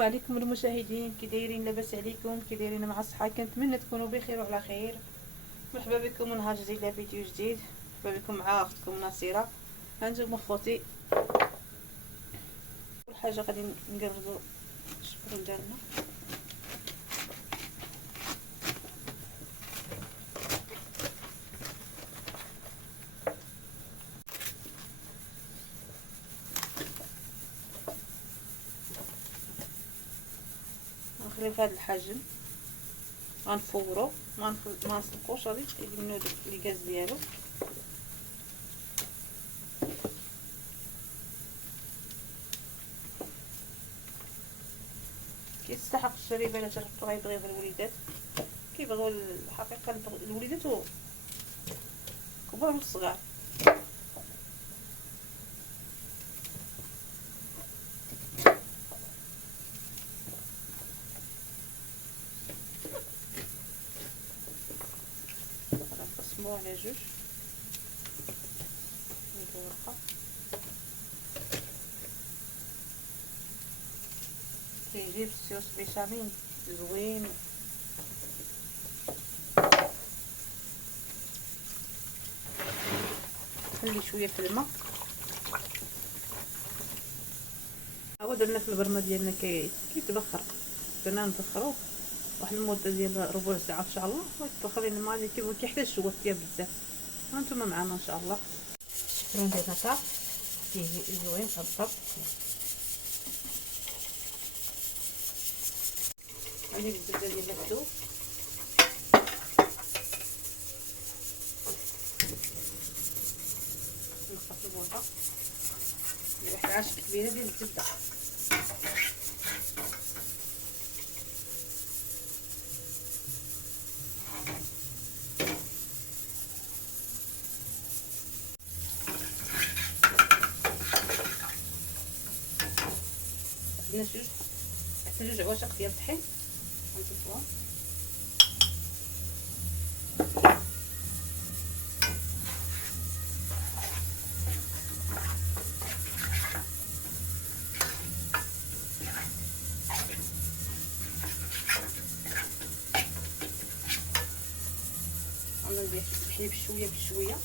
السلام عليكم المشاهدين، كي دايرين؟ لاباس عليكم؟ كي دايرين مع الصحه؟ كنتمنى تكونوا بخير وعلى خير. مرحبا بكم نهار جديد لفيديو جديد. مرحبا بكم مع اختكم نصيره. هانتوما خوتي، اول حاجه غادي نقربوا الشبرون ديالنا. نخليو في هذا الحجم، غنفورو ما نسلقوش، غادي يمنو داك الغاز ديالو. كيستحق الشريبه الا جربتو، غيبغيو الوليدات، كيبغيو الحقيقه الوليدات كبار والصغار. نقسموه على جوج الورقه، كيجيب الصوص بيشاميل زوين. نخلي شويه في الماء. هو درنا في البرمه ديالنا كيتبخر، درنا نبخروه واحد المده ديال ربع ساعه ان شاء الله، ويتبخر لنا الماء ديالو. كيحتاج شويه بزاف. هانتوما معنا ان شاء الله. الشكرون ديالنا طاب، كيجي زوين طاب. غادي الزبده ديال الحلو، نقطعوها واحد العاشق كبيره ديال الزبده. درنا جوج عواشق ديال الطحين، غنضيفوهم. غنضيف الحليب شويه بشويه.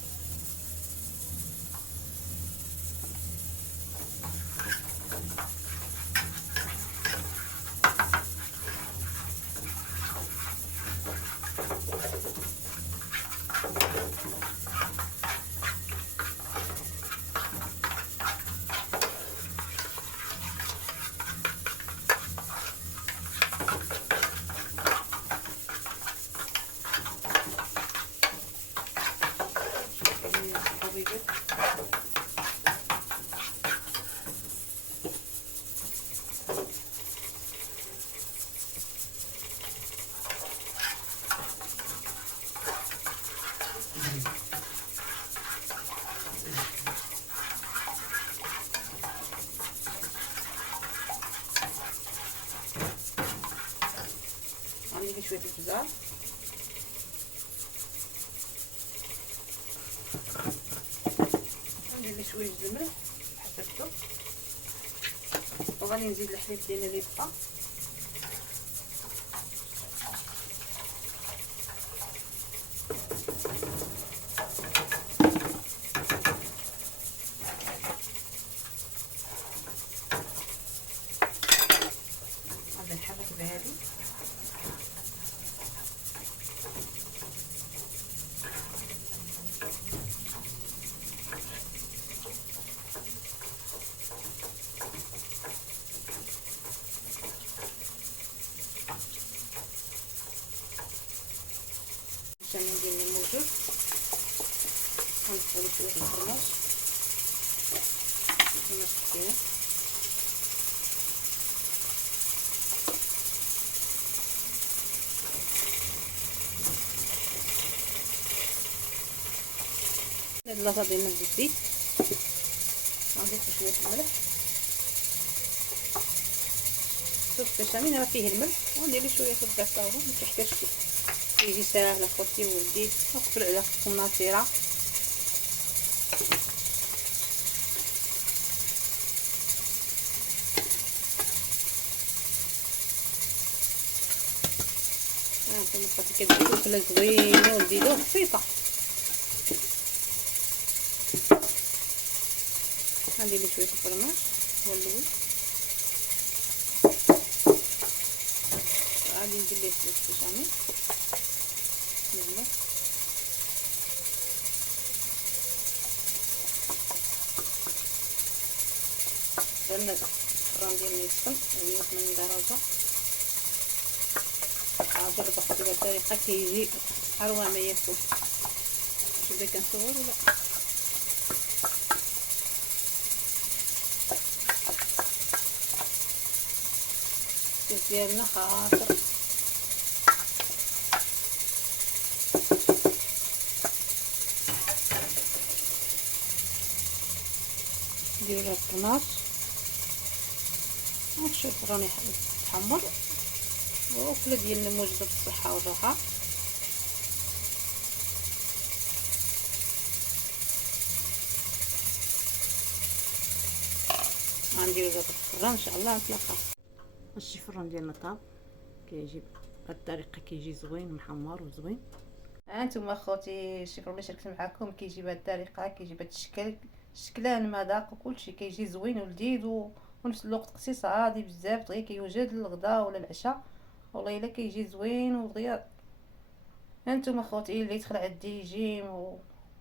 غندير شويه الابزار، غندير شويه د الملح حسب الذوق، وغادي نزيد الحليب ديالنا اللي بقى. غادي نحرك بهذه. البشاميل ديالنا موجود، غنضيفو شويه الفرماج كثير. هاد اللاصه ديالنا في الزيت، غنضيفو شويه الملح. صوص البشاميل راه فيه الملح، وندير شويه الزعتر حتى هو ما كيحتاجش. كيجي ساهل اخوتي وولدي. نقفل على اختكم نصيره. كما خوتي كتجي اكله زوينه ولذيذه بسيطه. غندير ليه شويه الفرماج هو الاول، غادي ندير ليه شويه البشاميل. بسم الله. درنا الفران ديالنا يسخن على 180 درجه. جربوا خوتي بهاد الطريقه كيجي اروع ما يكون. شوف بدا كنصور ولا الصوص ديالنا خاطر. نديرو لها الطماط ونشوف الفران يتحمر. وكله ديالنا موجوده بالصحه والراحه. غنديرو دابا الفران ان شاء الله. نتلاقاو. هادشي الفران ديالنا طاب، كيجي بهاد الطريقه كيجي زوين محمر وزوين. هانتوما اخوتي الشيف اللي شاركت معكم كيجي بهاد الطريقه، كيجي بهاد الشكل، شكلان مذاق وكلشي كيجي زوين ولذيذ ونفس الوقت اقتصادي بزاف، دغيا كيوجد للغدا ولا العشاء. والله الا كيجي زوين ودغيا. هانتوما اخوتي اللي يدخل عندي يجي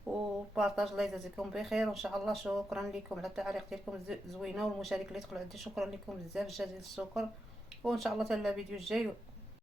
وبارطاج. الله يجازيكم بخير وان شاء الله. شكرا لكم على التعليق ديالكم زوينه، والمشارك اللي يدخل عندي شكرا لكم بزاف جزيل الشكر. وان شاء الله حتى الفيديو الجاي